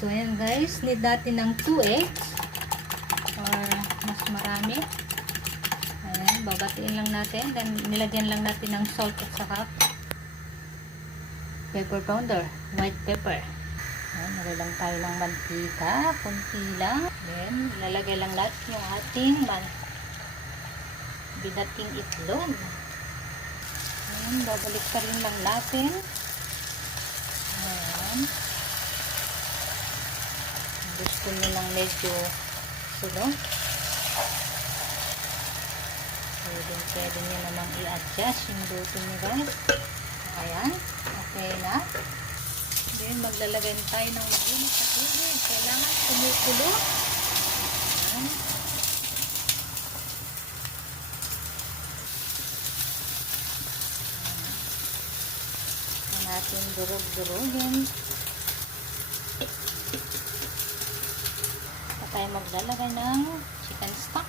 So, ayan guys. Need natin ng 2 eggs. Or mas marami. Ayan. Babatiin lang natin. Then, nilagyan lang natin ng salt at saka pepper powder. White pepper. Ayan. Nalagay lang tayo ng mantika. Kunti lang. Then, ilalagay lang natin yung ating binating itlog. Ayan. Babalik pa rin lang natin. Ayan. Gusto nyo lang medyo sunod. Pwede nyo namang i-adjust yung luto nyo guys. Ayan. Okay na. Then, maglalagay tayo ng mainit na tubig. Kailangan kumukulo. Ayan. Ayan natin durog-durugin. At tayo maglalagay ng chicken stock.